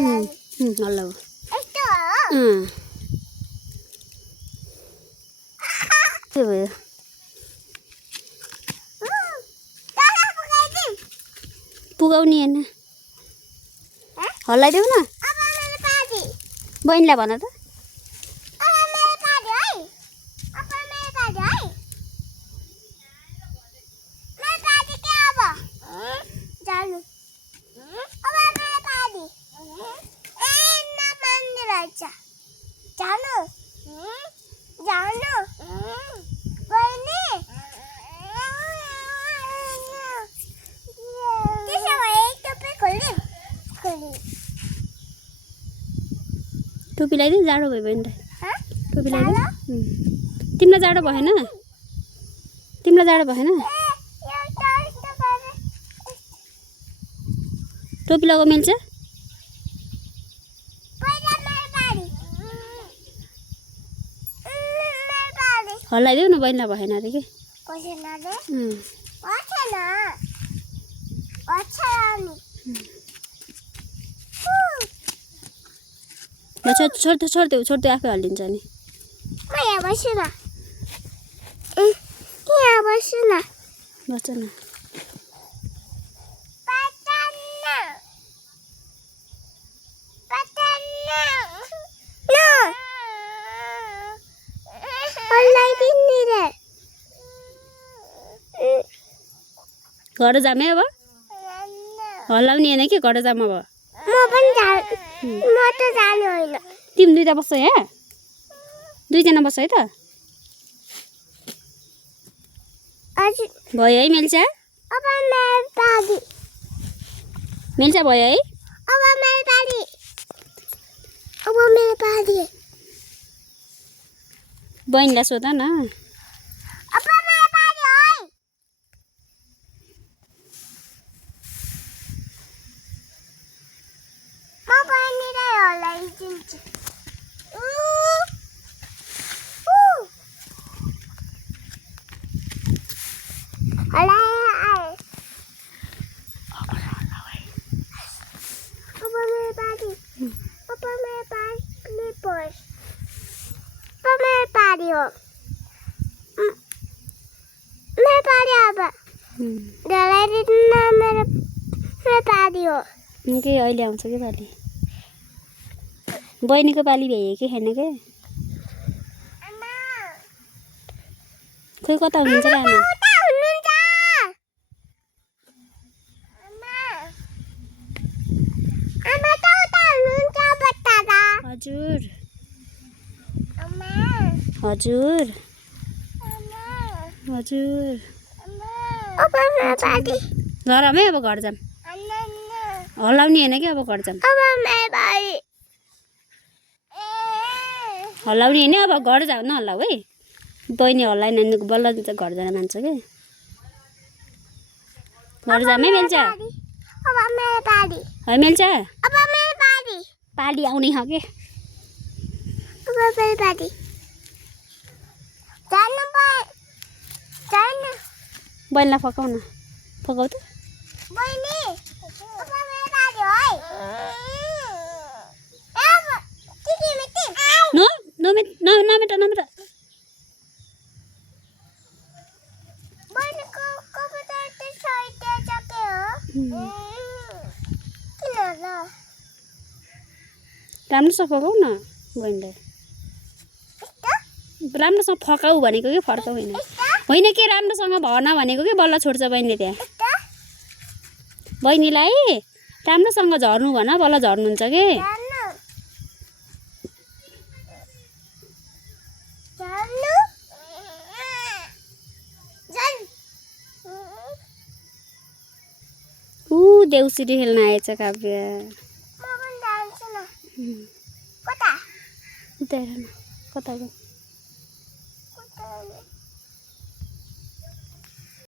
हल्ला के भयो पुगाउने हैन हल्लाइदेऊ न बहिनीलाई भन त टोपी लगाइदिनु जाडो भयो भने त टोपी लगाइदिनु तिमीलाई जाडो भएन तिमीलाई जाडो भएन टोपी लगाउ मिल्छ हल्लाइदेऊ न बहिनीलाई भएन अरे कि छोड्दै आफै हल्लिन्छ नि बस्छ न घर जामे अब हल्लाउने हैन कि घर जाम अब तिमी दुईटा बस्छ यहाँ दुईजना बस्छ है त भयो है मिल्छ मिल्छ भयो है बहिनीलाई सोध न के अहिले आउँछ कि पाली बहिनीको पाली भ्याए कि छैन के खोइ कता हुनुहुन्छ र हजुर हजुर हजुर घरमै अब घर जाम हल्लाउने हैन कि अब घर जाम हल्लाउने हैन अब घर जाऊ न हल्लाऊ है बहिनी हल्लाइन नानीको बल्ल घर जान मान्छ के घर जामै मिल्छ है मिल्छ पाली आउने हो के बहिनीलाई फकाउ न फकाउ त नमेट राम्रोसँग फकाउ न बहिनीलाई राम्रोसँग फकाउ भनेको कि फर्काउ होइन के राम्रोसँग भन भनेको कि बल्ल छोड्छ बहिनीले त्यहाँ बहिनीलाई राम्रोसँग झर्नु भन बल्ल झर्नुहुन्छ के देउसिरी खेल्न आएछ काव्य कता